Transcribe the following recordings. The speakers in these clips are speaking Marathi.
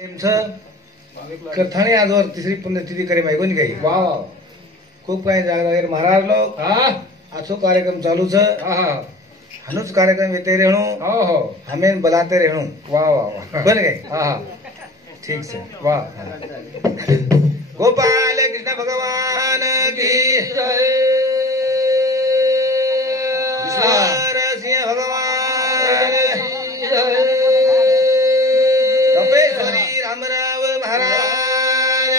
कथाणी आजवर तिसरी पुण्यतिथी करे मागून काही वा वा खूप काही जागेवर महाराज लोक आजो कार्यक्रम चालू छ हनुच कार्यक्रम येते रहणो हो हो हमें बुलाते रहणो वा वा बन गए ठीक से वाह गोपाल कृष्ण भगवान की जय सिंह भगवान की जय तपेश्वरी रामराव महाराज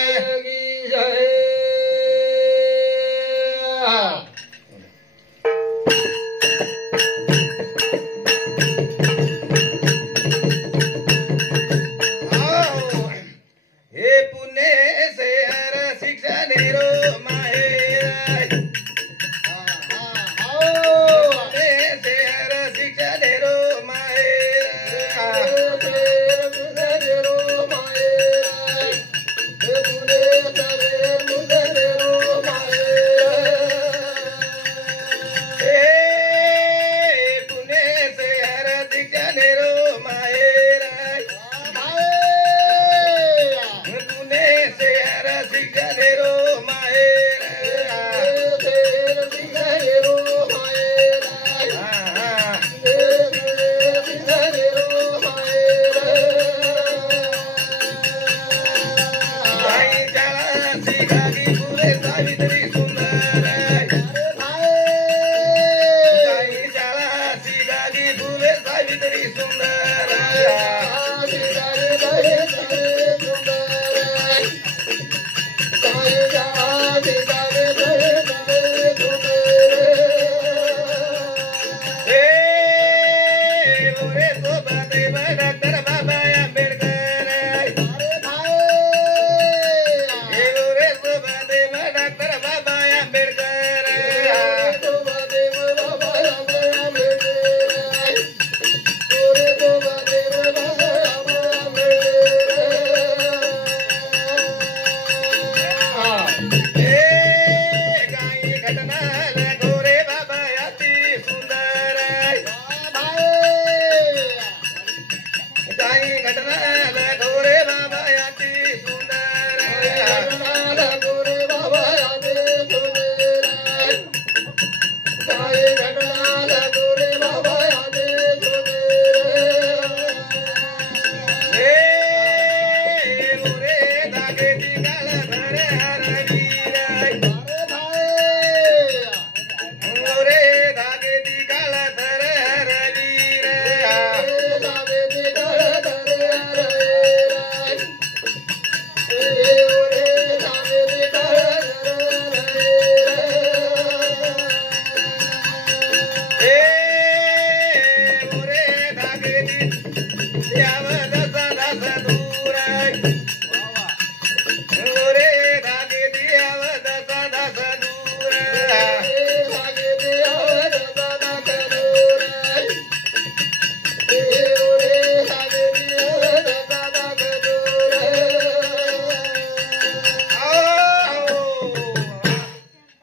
की जय हे पुणे शहर शिक्षण रो माहेर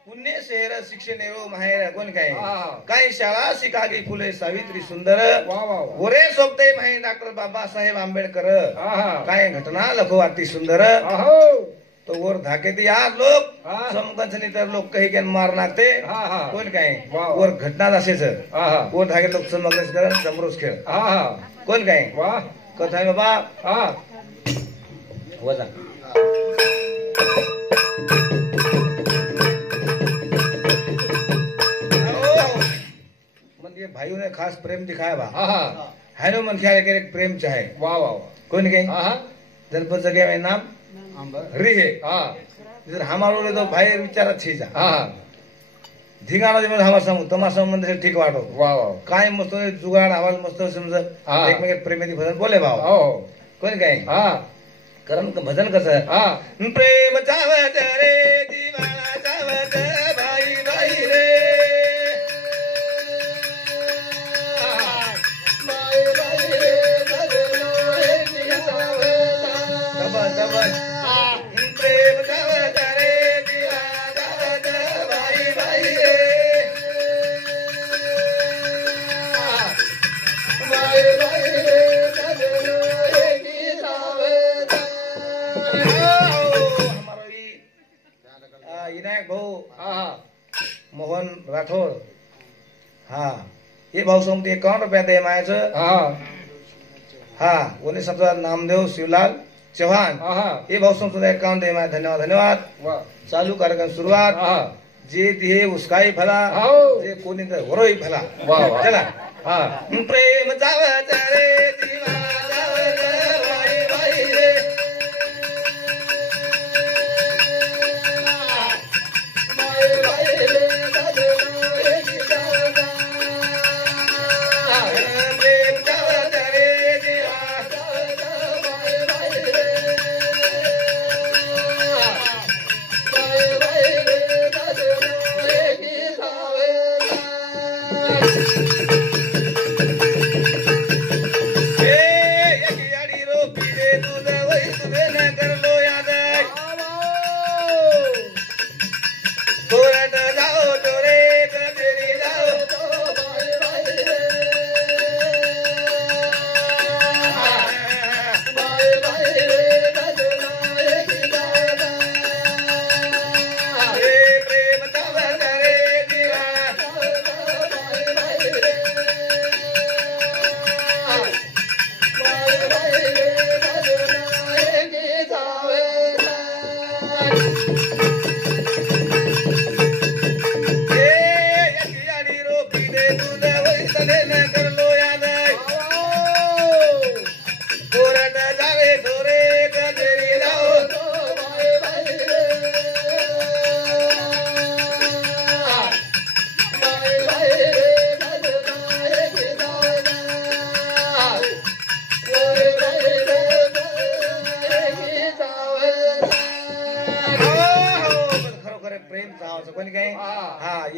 पुणे शहर शिक्षण रो काही शाळा शिकागी फुले सावित्री सुंदर गोरे सोबते माही डॉक्टर बाबासाहेब आंबेडकर काय घटना लखो अति सुंदर तो वर धाके ती आज लोक समकंचनी तर लोक काही गेन मार नागते कोण काय वर घटना असेच वर धाके लोक समकंच कर समरोज खेळ कोण काय कथा बाबा वजा भाइयों ने खास प्रेम दिखाया बा है नो मन ख्याल एक प्रेम चाहे वाह वाह कौन कहीं जनपद जगह में नाम री है इधर हमारो ने तो भाई विचार अच्छी जा धिंगाणा जब हमारा समूह तमाशा संबंध से ठीक वाटो वाह वाह काय मस्त जुगाड़ हवाल मस्त समझ एक में प्रेम दी भजन बोले भाव कौन कहीं करम का भजन कसं है प्रेम चावत रे दीवाना चावत भाई भाई रे प्रेम चावत रे दीवाना चावत भाई भाई रे भाई भाई रे मोहन राठोड हा ये भाऊ सोमती 51 रुपया दे मायाचं हा उन्हें सबसे नामदेव शिवलाल चौहान ये भाऊ सोमती 51 दे माया धन्यवाद धन्यवाद चालू कार्यक्रम सुरुवात जे दिहे उसकाही भला जे कोणी तर वरोही भला चला प्रेम जावत रे दिवा जावत वाई वाई रे प्रेम जावत रे दिवा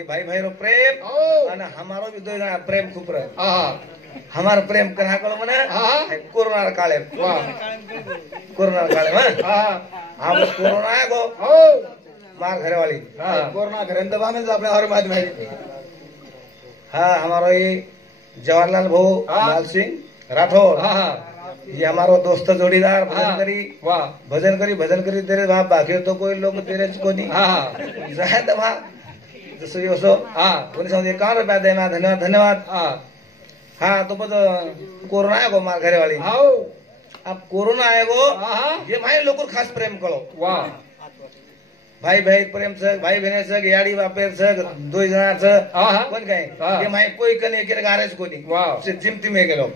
भाई भाई रो प्रेम आणि हमारो भी दो जना प्रेम खूप रहे हमार प्रेम कहा करो मने कोरोना काळे कोरोना काळे हम कोरोना आहे गो मार घरे वाली कोरोना घरे दबा में अपने और बात भाई हाँ हमारो ये जवाहरलाल भाऊ लाल सिंह राठौर ये हमारो दोस्त जोड़ीदार भजन करी तेरे बाप बाकी तो कोई लोग तेरे को नहीं जाए दबा जसं असो कोणी सांगते 51 रुपया दे ना धन्यवाद धन्यवाद हाँ तो बस कोरोना है गो मार घरे वाली अब कोरोना है गो ये भाई लोग खास प्रेम करो भाई भाई प्रेम से भाई बहने से याडी बापेर से दो जना से कोण काय ये माय कोई कने केले गारेच कोणी से जिमती में गेलो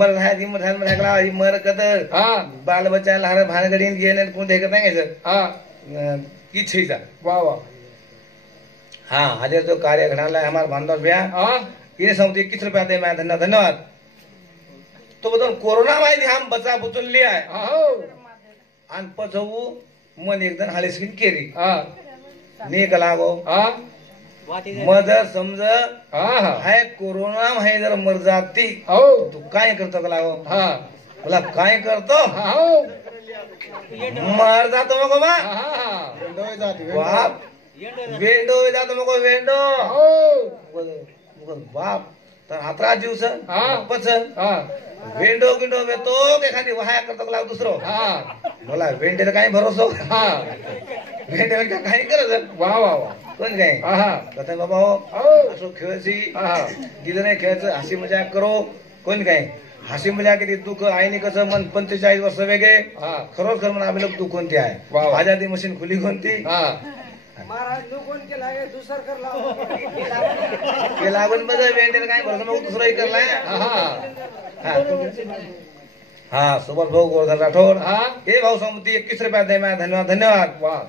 मर है जिम धन में लागला मर कद बाल बच्चा लहार भानगडीन गेने कोण देखत नाही सर की छीजा वाह वाह हाँ हाजिर जो कार्य घडाला है हमारे बांधव भैया ये समझे 21 रुपया दे मैं धन्यवाद तो बताओ कोरोना माहिती हम बचा बुचून लिया है आणि पचवू मन एकदम हालेस्किन केरी नी कलागो मदर समज हाय कोरोना माही जर मर जाती तू काय करतो कलागो बोला काय करतो मर जातो मग बाप वेंडो जातो मग वेंडो बाप तर 11 दिवस पच वेंडो गिंडो तो एखादी वहाया करतो लाग दुसरो बोला वेंडेला काही भरोसा वेंडेला काही करत वा वा वा कोण काय कथा बाबा असो खेळची दिलं नाही खेळायचं हसी मजाक करो कोण काय हसी मजाक किती दुःख आईने कसं मन 45 वर्ष वेगळे खरोखर म्हणा आम्ही लोक दुःख कोणती आहे आजादी मशीन खुली कोणती महाराज दुकोन केला आहे दुसर करला के लागून बदल वेंडेल काय भरतो मग दुसराही करलाय हाँ सुबल भाऊ गोवर्धन राठौर ये भाऊ समती 21 रुपया दे मैं धन्यवाद धन्यवाद वाह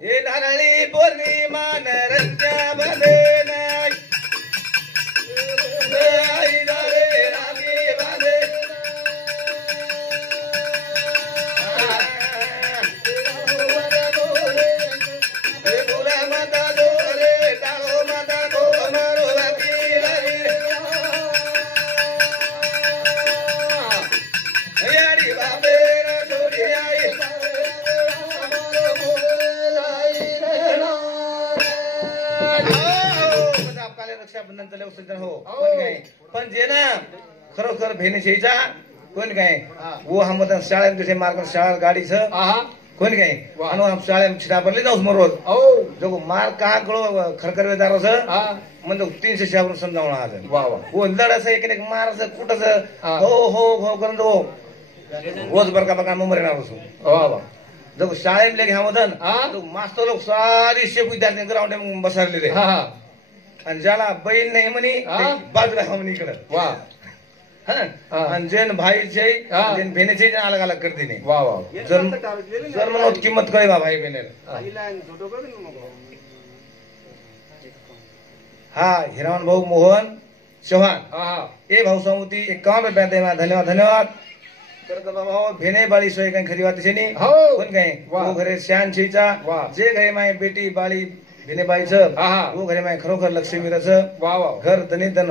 ये नारळी पौर्णिमा नरंजा बने रक्षाबंधनचा लय उत्सव हो कोण काय पण जे ना खरोखर भेनेशीचा कोण काय वो हम शाळेत तिथे मार्ग शाळा गाडीचं कोण काय आणि शाळेत शिरापरली जाऊस मग रोज जो मार का कळो खरखरवेदार म्हणजे 300 शावरून समजावणं आज वो लढ असं एक मार असं कुठंच हो हो हो करून रोज बरका बरका मुंबई येणार असो जग शाळेतले घ्या मधन मास्तर लोक सारी शेप विद्यार्थी ग्राउंड बसरले रे आणि ज्याला बैल नाही म्हणे बाजूला म्हणे इकडं आणि जेन भाईचे जेन भेनेचे अलग अलग करते नाही जर म्हणून किंमत कळे बा भाई बहिणीला हा हिरामन भाऊ मोहन चव्हाण ए भाऊ समुती 51 रुपया दे धन्यवाद धन्यवाद बाबा भेने बाळी सोय काही खरी बात छे नी कोण काय वो घरे शान छीचा जे घरे माय बेटी बाळी भेने बाईचं वो घरे माय खरोखर लक्ष्मीचं घर धनी धन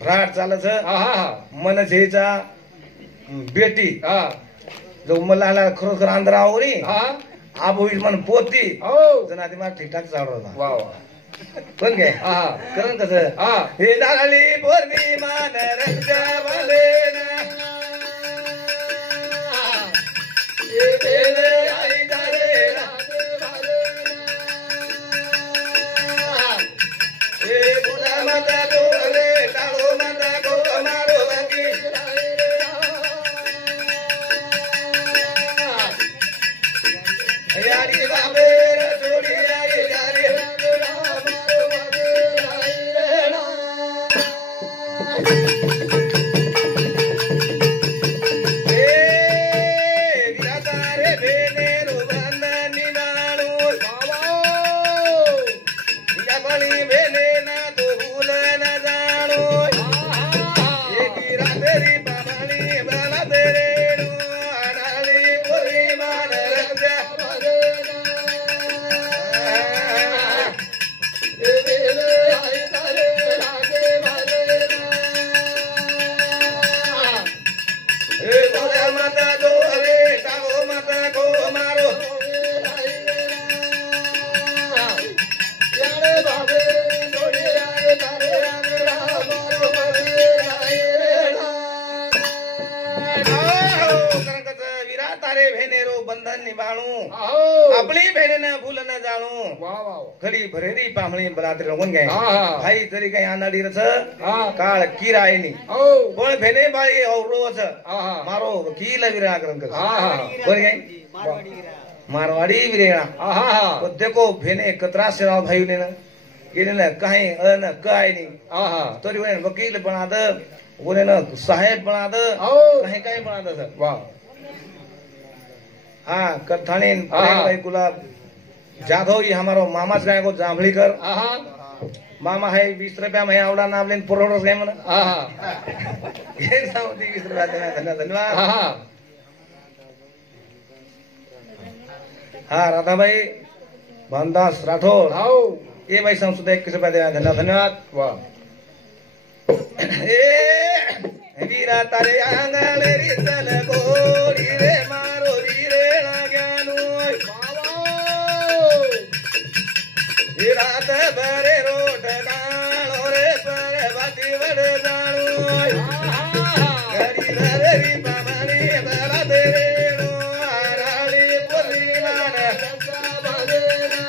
भ्राट चालच मन छेचा बेटी जो मला खरोखर आंध्रा आवरी आप होईल मन पोती जण आधी मला ठीकठाक चालू होता कोण काय करण कसं हे लागली पौर्णिमा रंगावले आपली भेने भूल न जाणू खरी भरेरी पामळी बलात्री कोण काय भाई तरी काही अनाडी रच काळ किरा आहे कोण भेने बाई रोज मारो किल विरा करन कोण काय मारवाडी विरेणा देखो भेने कतरा से भाई ने गेले ना काही अन काय नाही तरी वकील बनाद बोले ना साहेब बनाद काही काही बनाद वाह हाँ कथानी गुलाब जाधव ये हमारो मामा से को जांभली कर मामा है 20 रुपया में आवड़ा नाम लेन पुरोड़ो से मन ये साउदी 20 रुपया देना धन्यवाद हाँ राधा भाई भानदास राठौर ये भाई संसद 21 रुपया देना धन्यवाद वाह ए वीरा तारे आंगन रे चल गोरी रे मारो रात भरे रोट गाणो रे पर बाती वड जाणो घरी भरी पामणी बला तेरे नो आराळी पूर्णिमा रंगा भरेना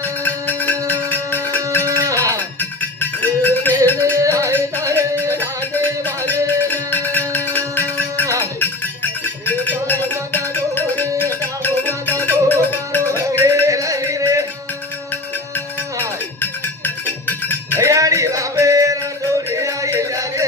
रे आई तारे रागे भरेना ये तो माता गोरे दाओ माता गो मारो गे रे रे याडी बाबे जोडी आई जागे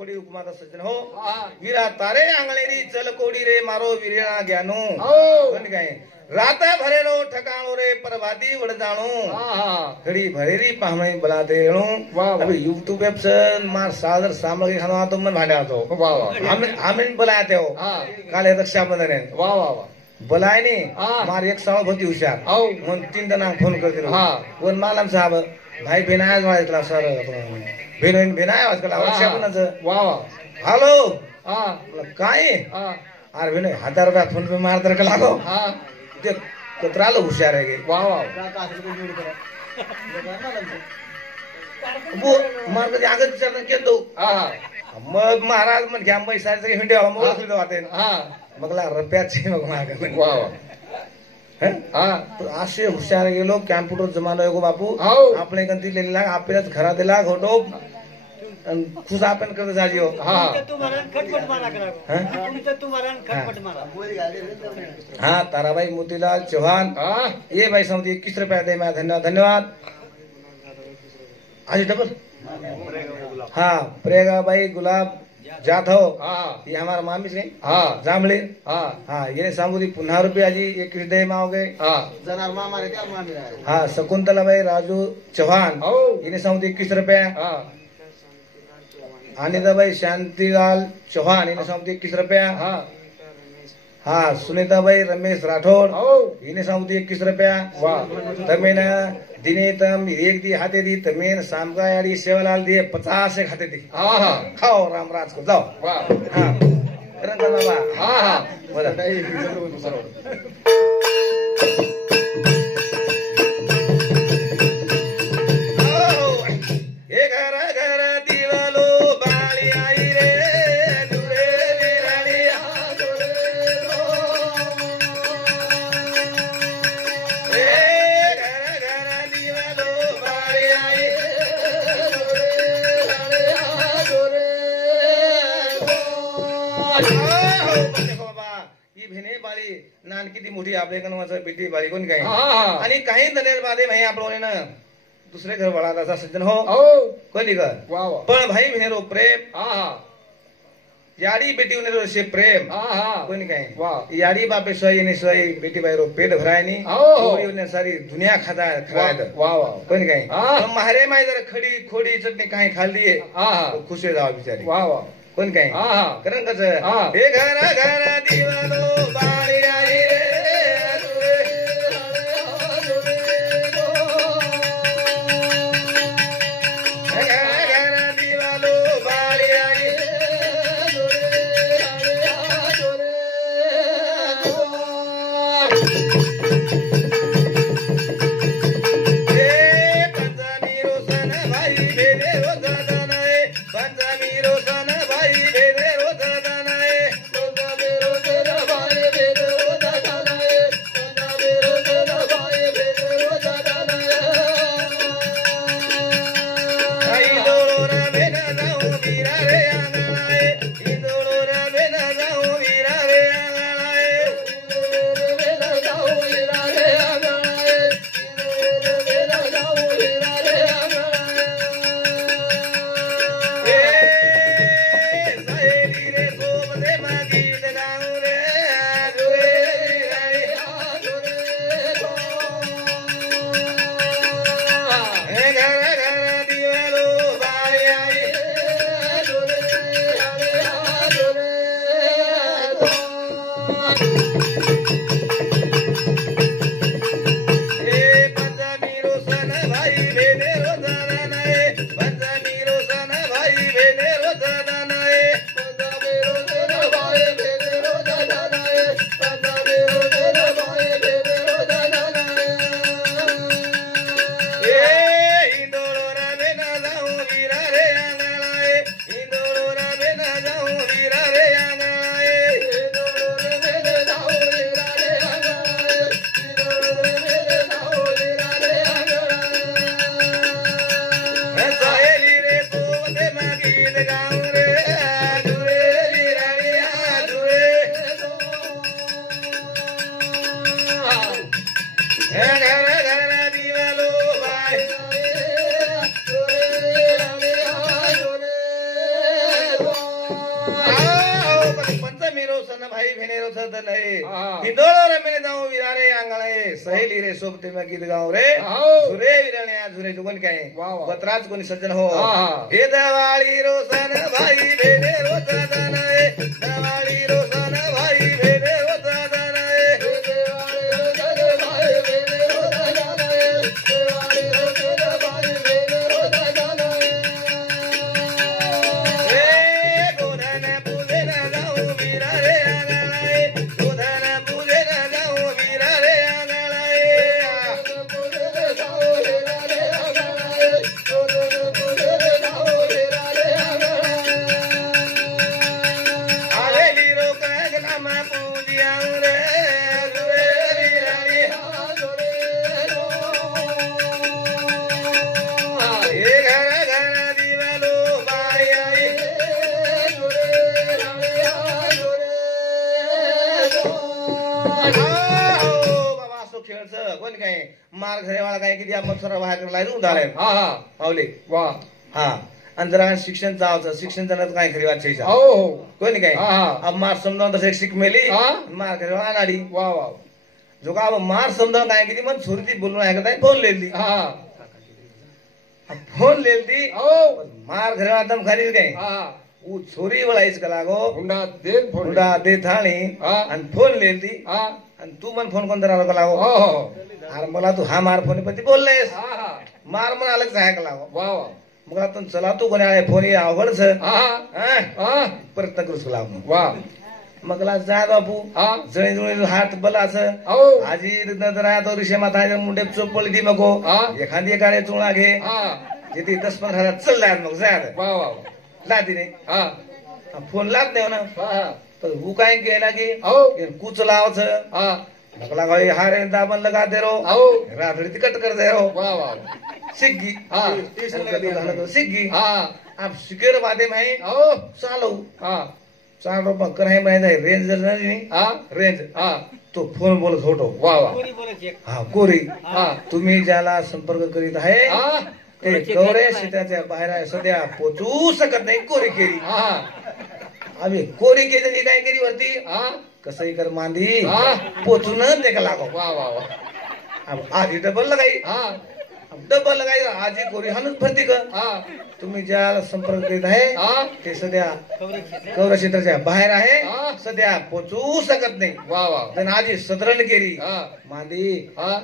कोडी उपमाता सज्जन हो हा वीरा तारे आंगळेरी चल कोडी रे मारो वीरेणा ज्ञानू हो कोण काय रात भरेरो ठकाणो रे परभाती वड जाणू हा घड़ी भरेरी पाहमे बलाते एणू वाह, वाह। अभी यूट्यूब पे से मार सादर सामग्री खाना तो मन भांडा तो वाह वाह हमें बुलाते हो हा काले रक्षाबंधन है वाह वाह वाह बुलाए नहीं हाँ। मार एक साल बहुत होशियार आओ मन 3 जना फोन कर दिलो हाँ। वन मालम साहब भाई बहन आया वाला इतना सर बहन बहन आया आजकल रक्षाबंधन वाह वाह हेलो हा काय हा अरे बहन 1000 रुपया फोन पे मार तर लागो हा ते कतरालो होशियार है वाह वाह वो मार कधी आगत विचारता केलं दो हा मग महाराज म्हण घ्या मैसाचे हिंडे मग ओळखले जाते हा मगला रुपयाचे मग माग वाह वाह हा असे हुशार गेलो कॅम्प्युटर जमानो आहे गो बापू हो. आपले गंती लिहिलेला आपल्याच घरात दिला घोटो खुश आपण करत जाजियो हा तुम्हाला खटपट मारा करा हाँ? तुम्हाला खटपट मारा हाँ ताराबाई मोतीलाल चौहान हा ये भाई समझिए 21 रुपया दे मैं धन्यवाद धन्यवाद आज डबल हाँ प्रेगा भाई गुलाब जाधव हा ये हमारा मामी से हा जांभळे हा हाँ ये सांगू पुन्हा रुपया जी 21 दे माओगे हा जनार मामा रे त्या मामी रे हाँ शकुंतलाबाई राजू चौहान हो ये सांगू 21 रुपया हा अनिताबाई शांतिलाल चौहान इन्हें सांगू 21 रुपया हा हाँ सुनीताबाई रमेश राठौड़ हो इन्हें सांगू 21 रुपया वाह तमेन दिने तम एक दी हाथे दी तमेन सामका यारी सेवालाल दिए 50 एक हाथे दी हा हा खाओ रामराज को जाओ वाह हाँ करंगा बाबा हा हा बोला हे घर घर दिवालो बाळी आई रे दुरे विराणी हे घर घर दिवालो बाळी आई बाबा ही भेने बाळी नान किती मोठी आपल्या कनवाचं बेटी बाळी कोण काही हा आणि काही दनेर बादे भाई आपण दुसरे घर वाला तसा सज्जन हो हो कोणी कर वाह वाह पण भाई भेनेरो प्रेम हा हा याडी बेटी उनेरो से प्रेम हा हा कोणी काही वाह याडी बापे सोई ने सोई बेटी भाई रो पेट भराय नी हो, हो. थोडी उन्हें सारी दुनिया खाता खाय तर वाह वाह कोणी काही हा. पण मारे माय जर खडी खोडी चटणी काही खाल्ली हा हा खुश आहे जावा बिचारी वाह वाह कोण काही हा हा करण कस हा. हे घर घर दिवालो बाळी आई रे घर घर दिवालो बाळी आई हे पंजाबी रोशन भाई भेदे रोज दानाए पंजाबी रोशन भाई भेदे रोज दानाए पंजाबी रोशन भाई हिंदोळो रमेने जाऊ विरारे अंगळे सहेली रे सोबते मग गीत गाव रे सुरे विरण्या झुरे जुगन काय बत्राच कोणी सज्जन हो हे दवाळी रोसन भाई भेदे रोसन दवाळी रोसन भाई भेदे रोसन मार घरेवाला काय किती आपण सर्व बाहेर लायला उदाहरण पावले वा हा आणि जरा शिक्षण जावचं शिक्षण जाण्याचं काय खरी वाट कोणी काय अब मार समजावून तसं शिक मेली मार घरेवाला लाडी वा वा जो का मार समजावून काय किती मन छोरी बोलून ऐकत फोन लेली फोन लेली मार घरेवाला दम खाली काय वो छोरी वळायच का लागो हुंडा दे थाणी आणि फोन लेली आणि तू मन फोन कोण राहिला का लागो अरे मला तू हा मार फोन पती बोललेस मार मन अलग जाय का लागो मग आता चला तू कोणी आहे फोन अवघडच प्रयत्न करूच लागो मग जा बापू जळी जुळी हात बला असं आजी तो ऋषी माता मुंडे चोपली ती मगो एखादी गाडी चुळा घे जिथे 10-15 चाललाय मग जा लादी नाही फोन लाद नाही ना तर हू काय केला की कुच लावायचं मग हा रे दाबन लगा दे रो रात्री तिकट कर दे रो सिग्गी सिग्गी आप शिकेर बादे में चालो चालो कर है मैं रेंज जर नहीं रेंज तो फोन बोलत होतो हा कोरी तुम्ही ज्याला संपर्क करीत आहे ते कवरे सीताच्या बाहेर आहे सध्या पोचू शकत नाही कोरी केली आम्ही कोरी केली काय केली वरती कसंही कर मांदी पोचून ते का लागो आधी डबल लगाई आजी कोरी हानच भरती का तुम्ही ज्याला संपर्क करीत आहे ते सध्या कौर क्षेत्राच्या बाहेर आहे सध्या पोचू शकत नाही त्यानं आजी सदरण केली मांदी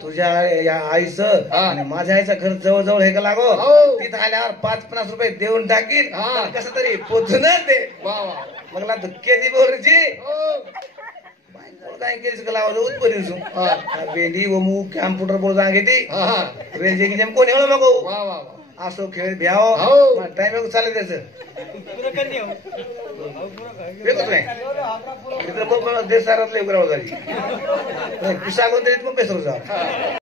तुझ्या या आईचं आणि माझ्या आईचं घर जवळ हे का लागो तिथं आल्यावर 5-50 रुपये देऊन टाकीन कसं तरी पोचून दे मग केली बोरची काय केस लावलं उत्पन्न बेंडी व मू कॅम्प्युटर बोल सांगितली रेंजिंग जेम कोणी हळू नको असो खेळ भ्याव टाइम चालत त्याचं देश सारातले झाली पिसा कोणतरी मग बेसरू जा